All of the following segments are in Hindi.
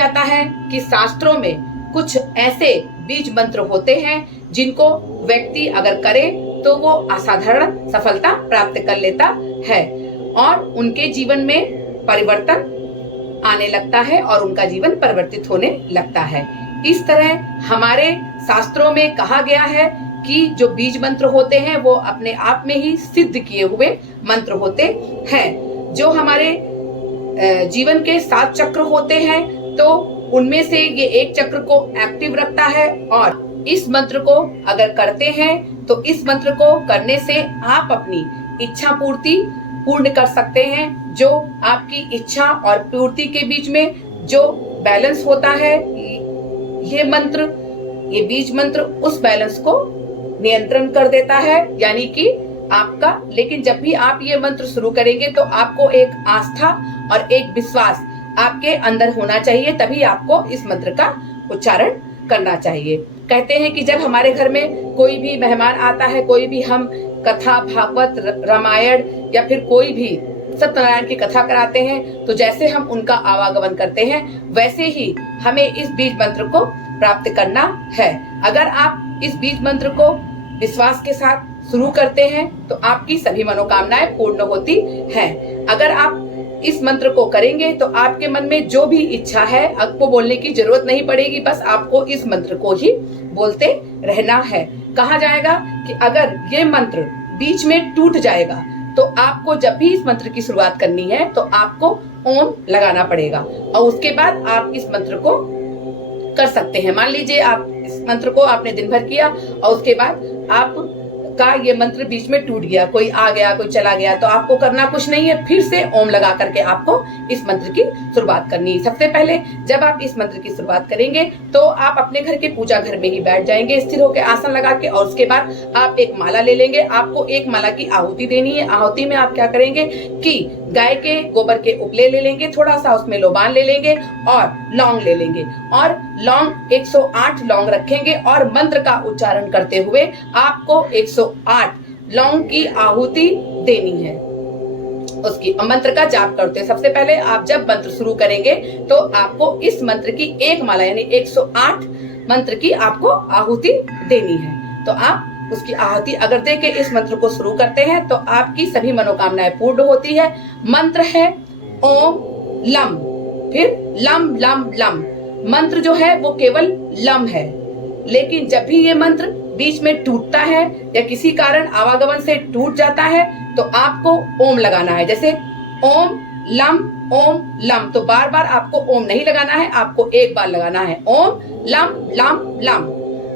जाता है कि शास्त्रों में कुछ ऐसे बीज मंत्र होते हैं जिनको व्यक्ति अगर करे तो वो असाधारण सफलता प्राप्त कर लेता है और उनके जीवन में परिवर्तन आने लगता है और उनका जीवन परिवर्तित होने लगता है। इस तरह हमारे शास्त्रों में कहा गया है कि जो बीज मंत्र होते हैं वो अपने आप में ही सिद्ध किए हुए मंत्र होते हैं। जो हमारे जीवन के 7 चक्र होते हैं तो उनमें से ये एक चक्र को एक्टिव रखता है और इस मंत्र को अगर करते हैं तो इस मंत्र को करने से आप अपनी इच्छा पूर्ति पूर्ण कर सकते हैं। जो आपकी इच्छा और पूर्ति के बीच में जो बैलेंस होता है, ये बीज मंत्र उस बैलेंस को नियंत्रण कर देता है, यानी कि आपका। लेकिन जब भी आप ये मंत्र शुरू करेंगे तो आपको एक आस्था और एक विश्वास आपके अंदर होना चाहिए, तभी आपको इस मंत्र का उच्चारण करना चाहिए। कहते हैं कि जब हमारे घर में कोई भी मेहमान आता है, कोई भी हम कथा, भागवत, रामायण या फिर कोई भी सत्यनारायण की कथा कराते हैं तो जैसे हम उनका आवागमन करते हैं वैसे ही हमें इस बीज मंत्र को प्राप्त करना है। अगर आप इस बीज मंत्र को विश्वास के साथ शुरू करते हैं तो आपकी सभी मनोकामनाएं पूर्ण होती हैं। अगर आप इस मंत्र को करेंगे तो आपके मन में जो भी इच्छा है आपको बोलने की जरूरत नहीं पड़ेगी, बस आपको इस मंत्र को ही बोलते रहना है। कहा जाएगा कि अगर ये मंत्र बीच में टूट जाएगा तो आपको जब भी इस मंत्र की शुरुआत करनी है तो आपको ओम लगाना पड़ेगा और उसके बाद आप इस मंत्र को कर सकते हैं। मान लीजिए आप इस मंत्र को आपने दिन भर किया और उसके बाद आप का ये मंत्र बीच में टूट गया, कोई आ गया, कोई चला गया, तो आपको करना कुछ नहीं है, फिर से ओम लगा करके आपको इस मंत्र की शुरुआत करनी है। सबसे पहले जब आप इस मंत्र की शुरुआत करेंगे तो आप अपने घर के पूजा घर में ही बैठ जाएंगे स्थिर होकर आसन लगा के, और उसके बाद आप एक माला ले लेंगे। आपको एक माला की आहुति देनी है। आहुति में आप क्या करेंगे कि गाय के गोबर के उपले ले लेंगे, थोड़ा सा उसमें लोबान ले लेंगे और लौंग ले लेंगे और लौंग 108 लौंग रखेंगे और मंत्र का उच्चारण करते हुए आपको 108 लौंग की आहुति देनी है। उसकी मंत्र का जाप करते हैं। सबसे पहले आप जब मंत्र शुरू करेंगे तो आपको इस मंत्र की एक माला यानी 108 मंत्र की आपको आहुति देनी है। तो आप उसकी आहुति अगर दे के इस मंत्र को शुरू करते हैं तो आपकी सभी मनोकामनाएं पूर्ण होती है। मंत्र है ओम लम, फिर लम लम लम। मंत्र जो है वो केवल लम है, लेकिन जब भी ये मंत्र बीच में टूटता है या किसी कारण आवागमन से टूट जाता है तो आपको ओम लगाना है। जैसे ओम लम, तो बार बार आपको ओम नहीं लगाना है, आपको एक बार लगाना है। ओम लम लम लम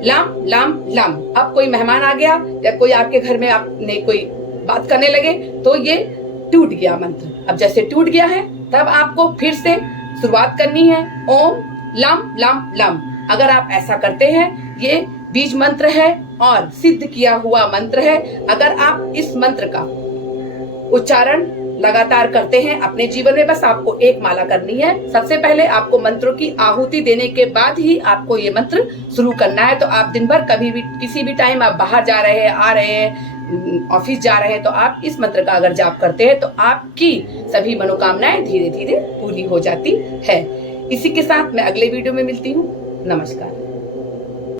लम लम लम। अब कोई मेहमान आ गया या कोई आपके घर में आपने कोई बात करने लगे तो ये टूट गया मंत्र। अब जैसे टूट गया है तब आपको फिर से शुरुआत करनी है ओम लम लम लम। अगर आप ऐसा करते हैं, ये बीज मंत्र है और सिद्ध किया हुआ मंत्र है। अगर आप इस मंत्र का उच्चारण लगातार करते हैं अपने जीवन में, बस आपको एक माला करनी है। सबसे पहले आपको मंत्रों की आहुति देने के बाद ही आपको ये मंत्र शुरू करना है। तो आप दिन भर कभी भी किसी भी टाइम आप बाहर जा रहे हैं, आ रहे हैं, ऑफिस जा रहे हैं, तो आप इस मंत्र का अगर जाप करते हैं तो आपकी सभी मनोकामनाएं धीरे धीरे पूरी हो जाती है। इसी के साथ मैं अगले वीडियो में मिलती हूँ। नमस्कार।